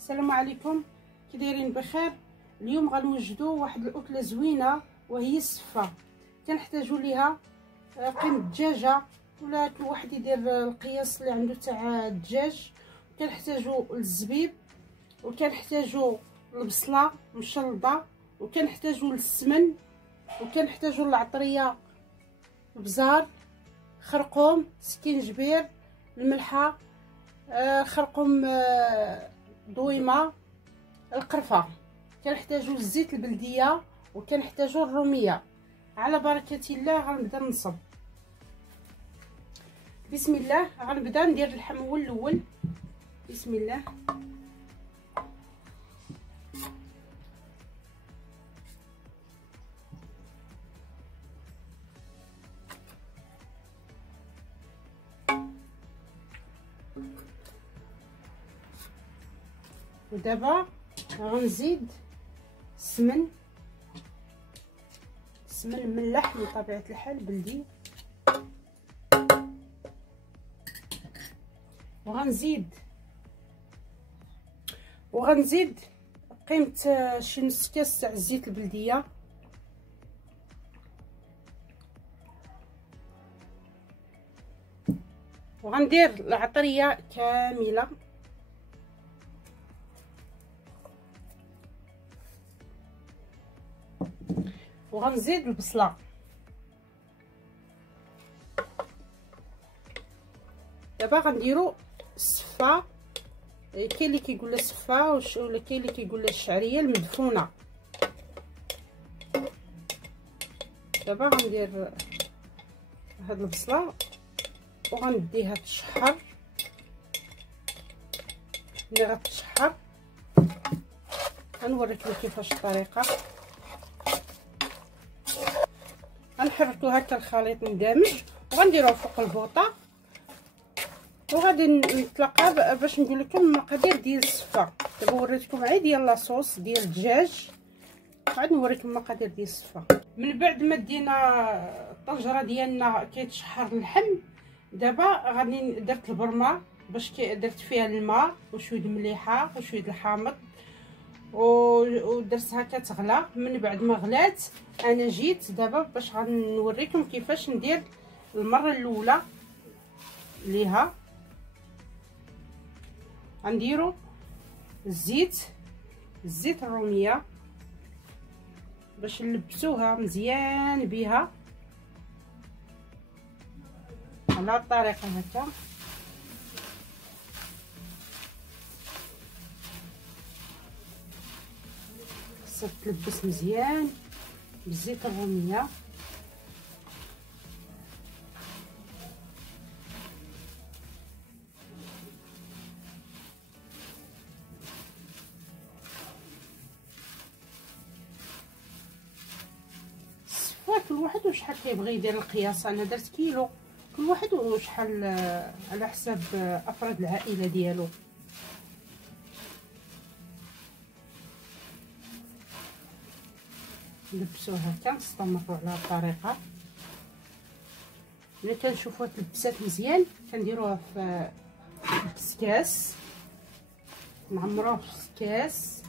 السلام عليكم، كي دايرين؟ بخير. اليوم غنوجدوا واحد الاكله زوينه وهي السفه. كنحتاجوا ليها قيمه الدجاجه، ولا كل واحد يدير القياس اللي عنده تاع الدجاج. كنحتاجوا الزبيب، وكنحتاجوا البصله مشلضه، وكنحتاجوا السمن، وكنحتاجوا العطريه، البزار، خرقوم، سكينجبير، الملحه، خرقوم، ضويمه، القرفه. كنحتاجوا الزيت البلديه، وكنحتاجوا الروميه. على بركه الله غنبدا نصب. بسم الله. غنبدا ندير اللحم هو الاول. بسم الله. ودابا غنزيد السمن مملح بطبيعه الحال بلدي، وغنزيد قيمه شي نص كاس تاع الزيت البلديه، وغندير العطريه كامله، وغنزيد البصله. دابا غنديروا السفه. كاين اللي كيقول لها السفه ولا كاين اللي كيقول لها الشعريه المدفونه. دابا غندير هاد البصله وغنديها تشحر. ملي غتشحر غنوريكم كيفاش الطريقه. غنحركوا هكا الخليط مندمج وغنديروه فوق البوطه، وغادي نتلاقى باش نقول لكم المقادير ديال السفه. دابا وريتكم عاد ديال لاصوص ديال الدجاج، عاد نوريكم المقادير ديال السفه. من بعد ما دينا الطنجره ديالنا كيتشحر اللحم، دابا غادي درت البرمه باش درت فيها الماء وشويه المليحه وشويه الحامض، ودرتها كتغلى. من بعد ما غلات انا جيت دابا باش غنوريكم كيفاش ندير المره الاولى ليها. غنديروا الزيت الروميه باش نلبسوها مزيان بها على الطريقه هكا. خاصها تلبس مزيان بالزيت الروميه. كل واحد وشحال كيبغي يدير القياس. انا درت كيلو، كل واحد وشحال على حساب افراد العائله ديالو. نلبسوه هكا، نستمروا على الطريقه. ملي كنشوفوها تلبسات مزيان كنديروها في الكسكاس، نعمروه في الكسكاس.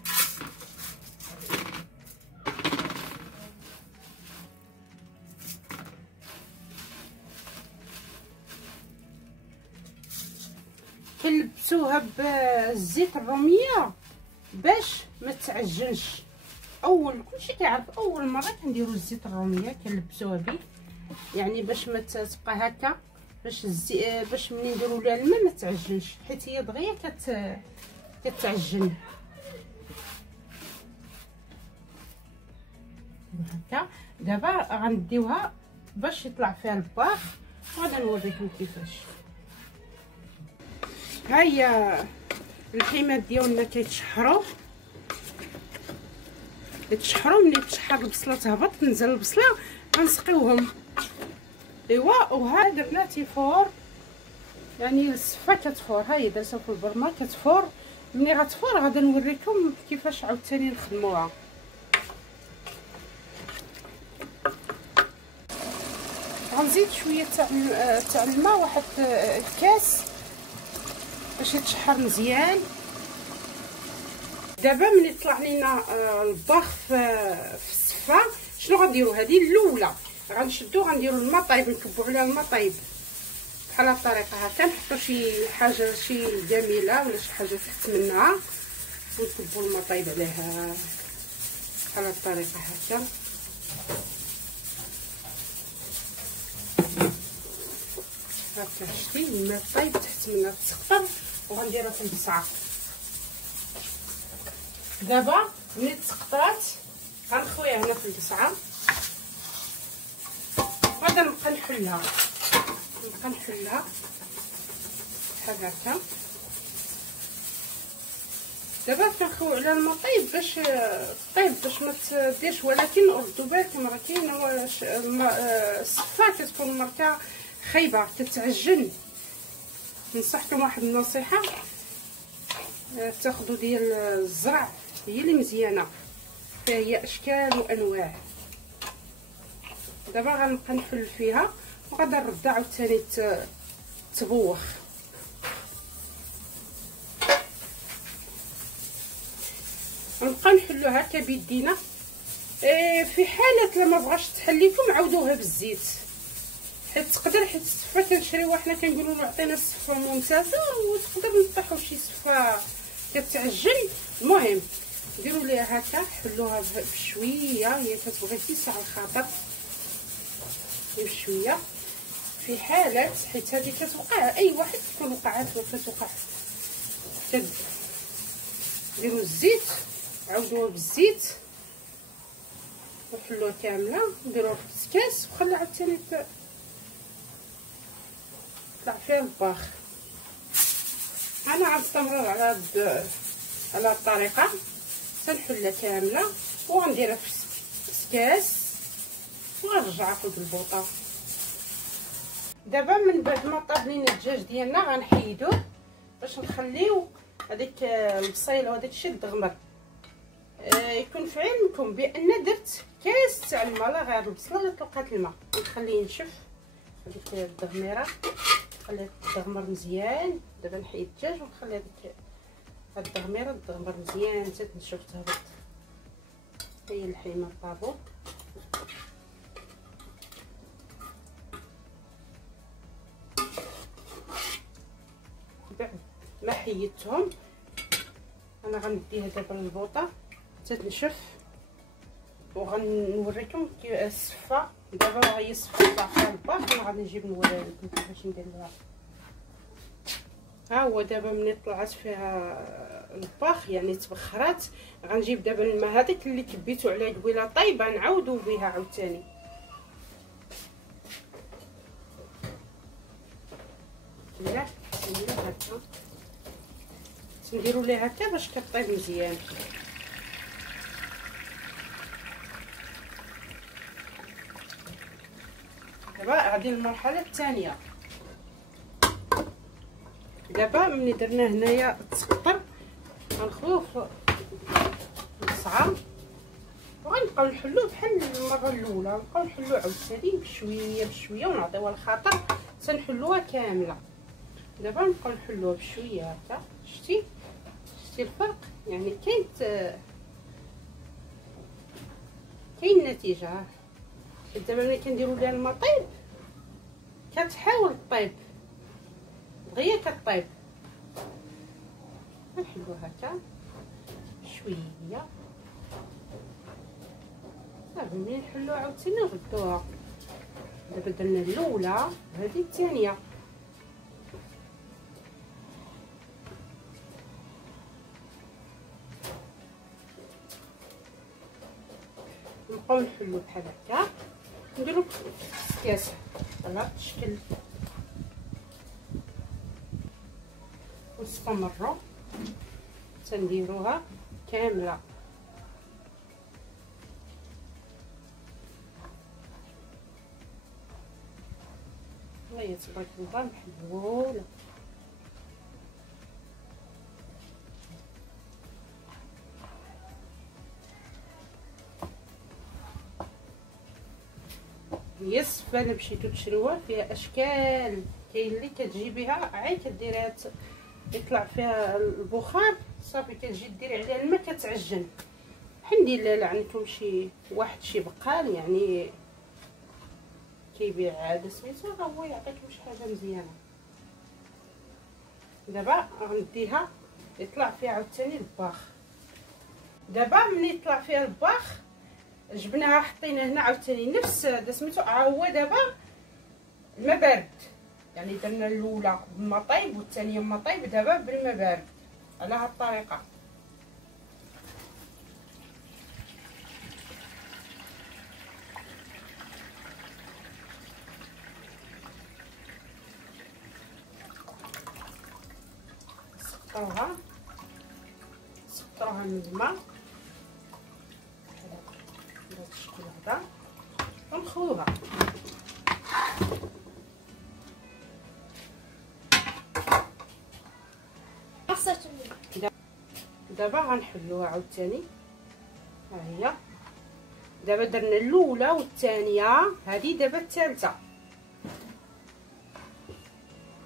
كنلبسوها بالزيت الروميه باش ما تعجنش. كلشي كيعرف اول مره كنديروا الزيت الروميه كنلبسوها به، يعني باش ما تبقى هكا، باش ملي نديروا لها الماء ما تعجنش، حيت هي دغيا كتعجن هكا. دابا غنديوها باش يطلع فيها الباخ، وغادي نوريكم كيفاش. ها هي الحيمات ديالنا كيتشحروا. ملي تشحر البصله تهبط تنزل البصله غنسقيوهم. ايوا وها درنا تيفور، يعني السفه كتفور. ها هي درتها في البرمه كتفور. ملي غتفور غادي نوريكم كيفاش عاوتاني نخدموها. غنزيد شويه تاع الماء، واحد الكاس باش يتشحر مزيان. دابا ملي طلع لينا الباخ في الصفه، شنو غنديروا؟ هذه الاولى غنشدو غنديروا الماء طايب، نكبوا عليها الماء طايب بحال هاد الطريقه هكا، نحطوا شي حاجه شي جميله ولا شي حاجه تحت منها ونكبوا الماء طايب عليها بحال هاد الطريقه هكا. هكا شتي الماء طايب تحت منها تسقطر، وغنديرها في البصعه. دابا ملي تسقطرات غنخويها هنا في البصعه، غادا نبقى نحلها بحال هكا. دابا كنخويو على الماء طايب باش طيب باش ما تديرش، ولكن ردوا بالكم راه كاين الصفه كتكون مركه خايبه كتعجن. ننصحكم واحد النصيحه، تاخذوا ديال الزرع هي اللي مزيانه، فيها هي اشكال وانواع. دابا غنبقى نحل فيها وغادا نردها عاوتاني تبوخ. غنبقى نحلو هكا بيدينا. في حاله لما بغاش تحليكم عاودوها بالزيت، حيت تقدر، حيت الصفه كنشريوها حنا كنقولوا له عطينا الصفه ممتازه، وتقدر نطيحوا شي صفه كتعجن. المهم ديروا ليها هكا، حلوها بشويه، هي كتبغي تيسع الخاطر بشويه. في حاله حيت هذه كتوقع اي واحد تكون وقعات وكتوقع، ديروا الزيت، عاودوها بالزيت وحلوها كامله، نديروها في الكاس وخليها عاوتاني طلع فيها الباخ. انا غنستمرر على هاد الطريقه، تنحلها كامله وغنديرها في الكاس وغنرجعها في البوطه. دابا من بعد ما طاب لينا الدجاج ديالنا غنحيدوه باش نخليو هذيك البصيله وهذاك الشيء الدغمر. يكون في علمكم بان درت كاس تاع الماء، لا غير البصله اللي طلقات الماء، نخليه ينشف هذيك الدغميره، نخليها تدغمر مزيان. دابا نحيد الدجاج ونخلي هاد الدغميره تدغمر مزيان حتى تنشف تهبط. هي الحيمه طابو، بعد ما حيدتهم انا غنديها دابا للبوطه حتى تنشف، وغنوريكم الصفه. دابا هي الصفه طلع فيها الباخ، انا غادي نجيب نوريها لكم كيفاش ندير لها. ها هو دابا ملي طلعت فيها الباخ يعني تبخرات، غنجيب دابا الماء هذاك اللي كبيتو عليه قبيله طايبه نعاودو بها عاوتاني. لا نديرو هكا، نديرو ليها هكا باش كطيب مزيان. دابا غادي المرحله الثانيه. دابا ملي درنا هنايا تسقطر غنخويوه في البصعه وغنبقاو نحلوه بحال المره الاولى، نبقاو نحلوه عاوتاني بشويه بشويه ونعطيوها الخاطر تنحلوها كامله. دابا نبقاو نحلوها بشويه هكا. شتي الفرق؟ يعني كاين نتيجه. دابا ملي كنديروا ليها الماء طايب كتحاول طيب دغيا كطيب. نحلوها هكا شويه صافي. ملي نحلوها عاوتاني نردوها. دابا درنا الاولى، هذه الثانيه. نبقاو نحلو بحال هكا، نديرو في كاس على الشكل ونستمروا تنديروها كامله. الله تبارك الله محلوله. هي الصفه اللي مشيتو تشريوها فيها اشكال، كاين اللي كتجيبيها عاد كديريها يطلع فيها البخار صافي كتجي ديري عليها الماء كتعجن. الحمد لله لا عندكم شي بقال يعني كيبيع عاد سميتو راه هو يعطيكم شي حاجه مزيانه. دابا غنديها يطلع فيها عاوتاني الباخ. دابا ملي يطلع فيها الباخ جبناها حطينا هنا عاوتاني نفس سميتو. هو دابا الماء بارد يعني درنا الاولى بالماء طايب والثانيه ما طايب، دابا بالماء بارد على هاد الطريقه. سقطروها من الماء بهذا الشكل هذا ونخوها. دابا غنحلوها عاوتاني. ها هي دابا درنا الاولى والثانيه، هذه دابا الثالثه.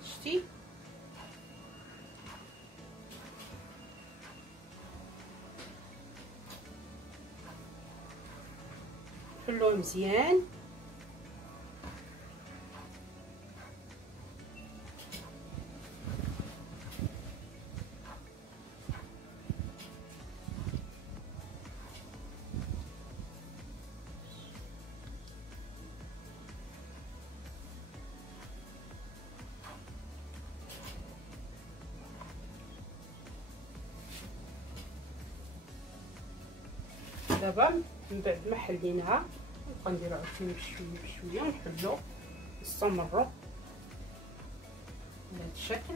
شتي حلوه مزيان. دابا من بعد ما حليناها نبقى نديرو عاوتاني بشويه بشويه ونحلو نستمروا بهذا الشكل.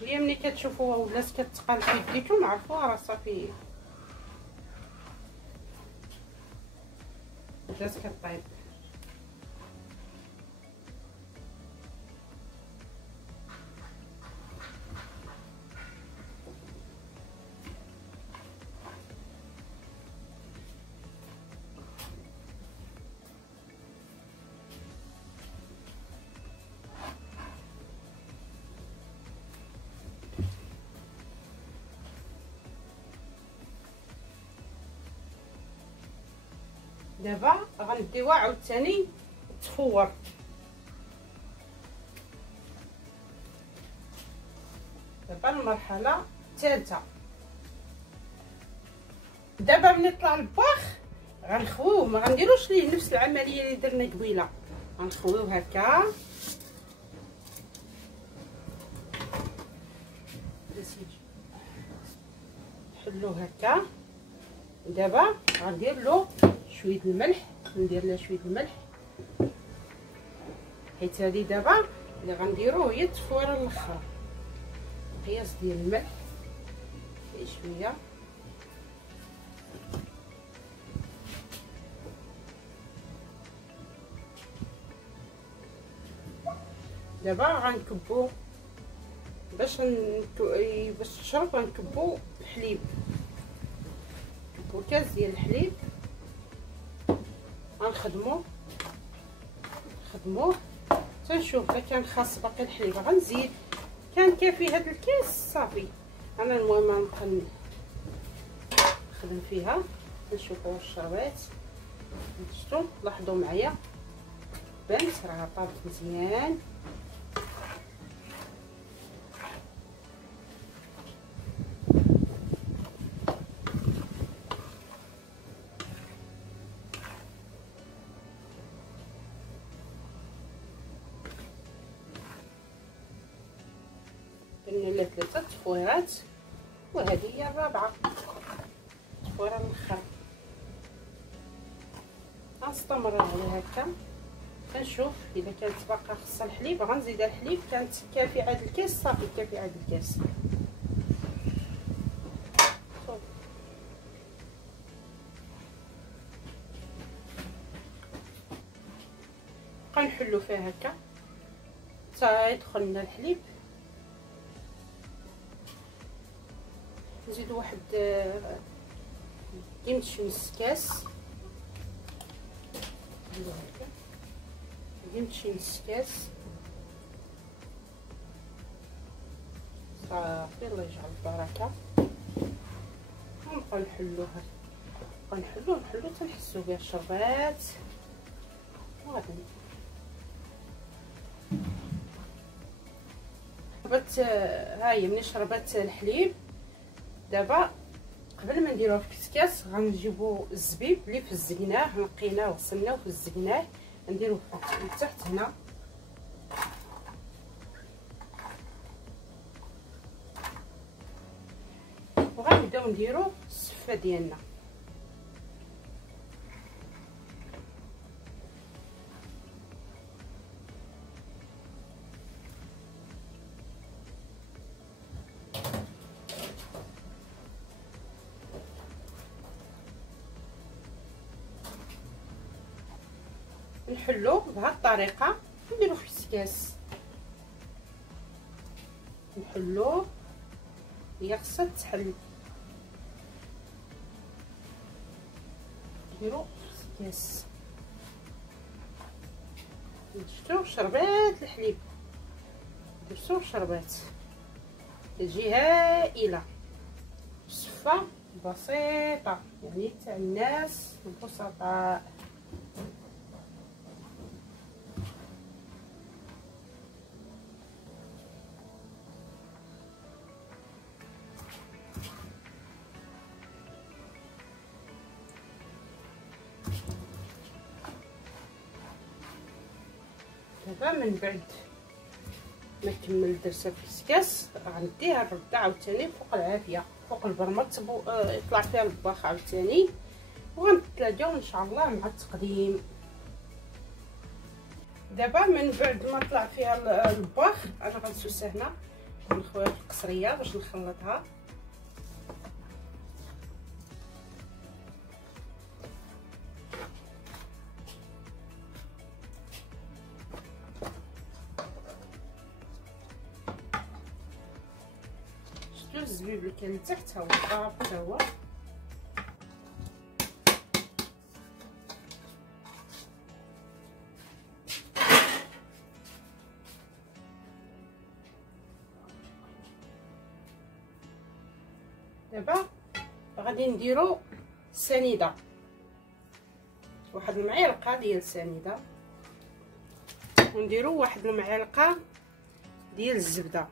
هي ملي كتشوفوها ولات كتقال في يديكم عرفوها راه صافي ولات كطيب. دابا غنديوها عاوتاني تفور. دابا المرحله الثالثه. دابا ملي طلع الباخ غنخويوه، ما غنديروش ليه نفس العمليه اللي درنا قبيله. غنخويوه هكا نحلوه هكا. دابا غندير له شويه الملح، ندير لها شويه الملح حيت هذه دابا اللي غنديرو هي التفويره الاخر. قياس ديال الملح شويه دابا غنكبو باش تشرب. غنكبو الحليب، نكبو كاس ديال الحليب غنخدموه تنشوف الا كان خاص باقي الحليب غنزيد، كان كافي هذا الكاس صافي. انا المهم غنبقى نخدم فيها نشوف واش شربات. شفتوا لاحظوا معايا بانت راه طابت مزيان. درنا 3 تفويرات وهذه هي الرابعه تفويره الاخر. غنستمر على هكا كنشوف اذا كانت باقا خصها الحليب غنزيد الحليب. كانت كافي عاد الكاس صافي كافي عاد الكاس. نبقى نحلو فيها هكا حتى يدخل لنا الحليب. نزيدو واحد قيمة نص كاس غادي نمشي نص كاس صافي. الله يجعل البركه. ونبقاو نحلوها، نحلو تنحسو بها الشربات. وغادي شربت، ها هي ملي شربت الحليب. دابا قبل ما نديروها في الكسكاس غنجيبو الزبيب اللي فزقناه، نقيناه وغسلناه وفزقناه، نديروه لتحت هنا. وغنبداو نديرو السفه ديالنا. نحلو بهذه الطريقه، نديرو في الكسكاس. نحلو، هي خصها تحل. نديرو في الكاس. شفتو شربات الحليب، درتو شربات كتجي هائله، صفه بسيطه يعني تاع الناس البسطاء. دابا من بعد ما كمل درتها في الكسكاس غنديها نردها عاوتاني فوق العافيه، فوق البرمه يطلع فيها الباخ عاوتاني. وغنتلاقاو ان شاء الله مع التقديم. دابا من بعد ما طلع فيها الباخ انا غنسوسها هنا، نخويها في القصريه باش نخلطها. الزبيب اللي كان لتحت ها هو صافي، تا هو دابا غادي نديرو السنيده، واحد المعلقه ديال السنيده، ونديرو واحد المعلقه ديال الزبده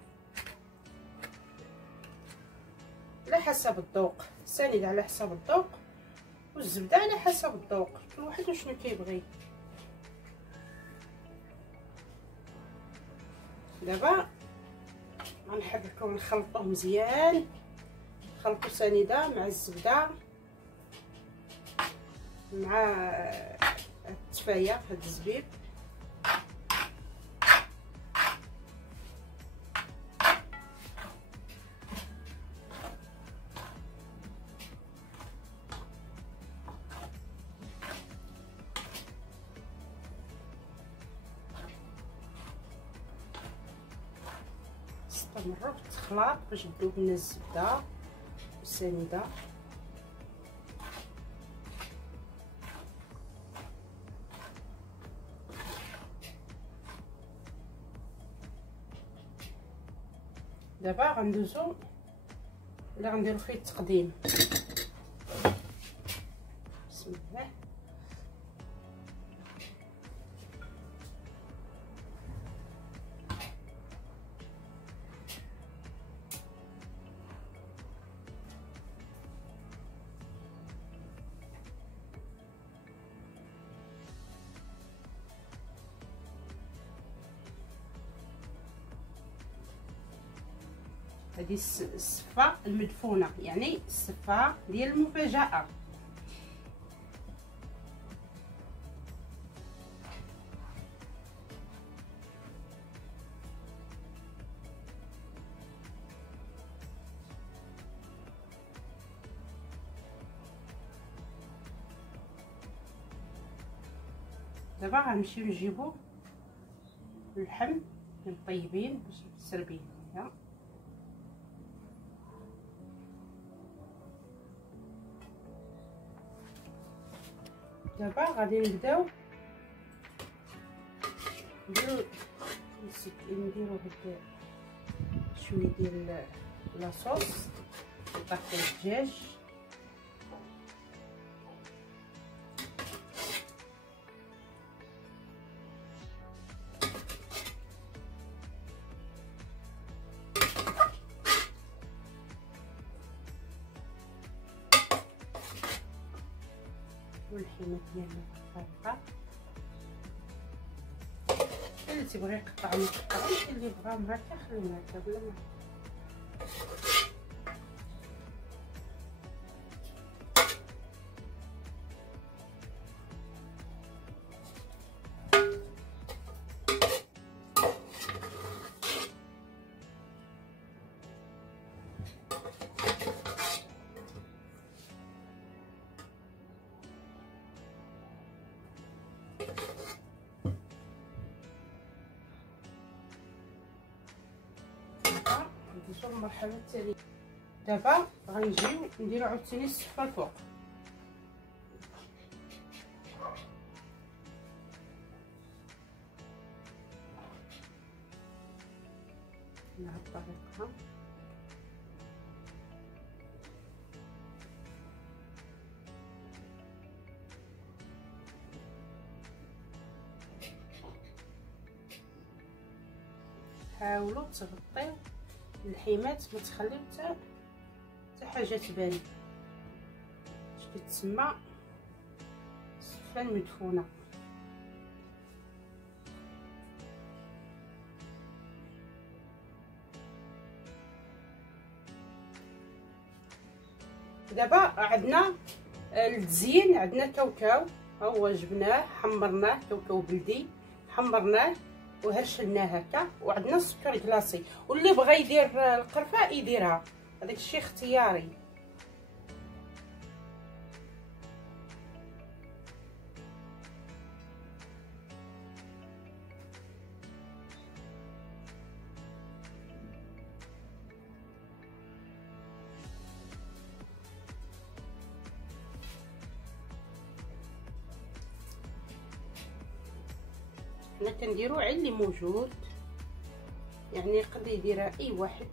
على حسب الذوق. السنيده على حسب الذوق، والزبده على حسب الذوق، كل واحد وشنو كيبغي. دابا غنحركو ونخلطوه مزيان، نخلطو السنيده مع الزبده مع التفايه، هاد الزبيب. استمروا في التخلاط باش تذوب لنا الزبده والسنيده. دابا غندوزو اللي غنديرو فيه التقديم. بسم الله. هذه الصفه المدفونه، يعني الصفه ديال المفاجاه. دابا غنمشيو نجيبو اللحم الطيبين باش نسربيه. دابا غادي نبداو نديرو هاد شويه ديال لاصوص طاطا الدجاج. واللحمه ديالنا بالطريقه اللي تيبغي يقطع يقطع، اللي بغاهم هكا خليهم هكا بلا ما. نشوف المرحله التاليه. دابا غنجيو نديرو عاوتاني الصفه الفوق. بهاد الطريقه حاولوا تغطيو اللحيمات، ما تخليو حتى حاجه تبان، اش كتسمى السفه المدفونه. دابا عندنا التزيين، عندنا كاوكاو ها هو جبناه حمرناه، كاوكاو بلدي حمرناه وهرشلناه هكا، وعندنا السكر كلاصي، واللي بغى يدير القرفه يديرها، هذاك الشيء اختياري. حنا كنديرو على اللي موجود، يعني يقدر يديرها اي واحد.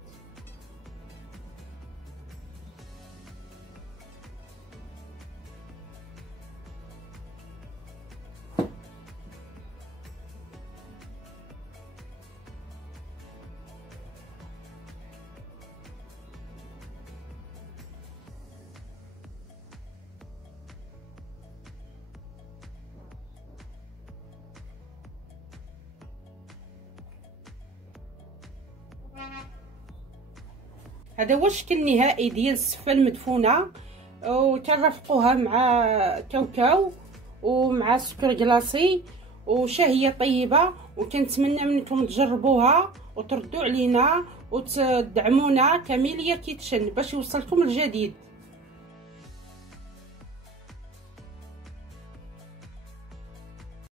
هذا هو الشكل النهائي ديال السفه المدفونه، وترفقوها مع كاوكاو ومع سكر كلاصي وشهيه طيبه. وكنتمنى منكم تجربوها وتردوا علينا وتدعمونا كميليا كيتشن باش يوصلكم الجديد.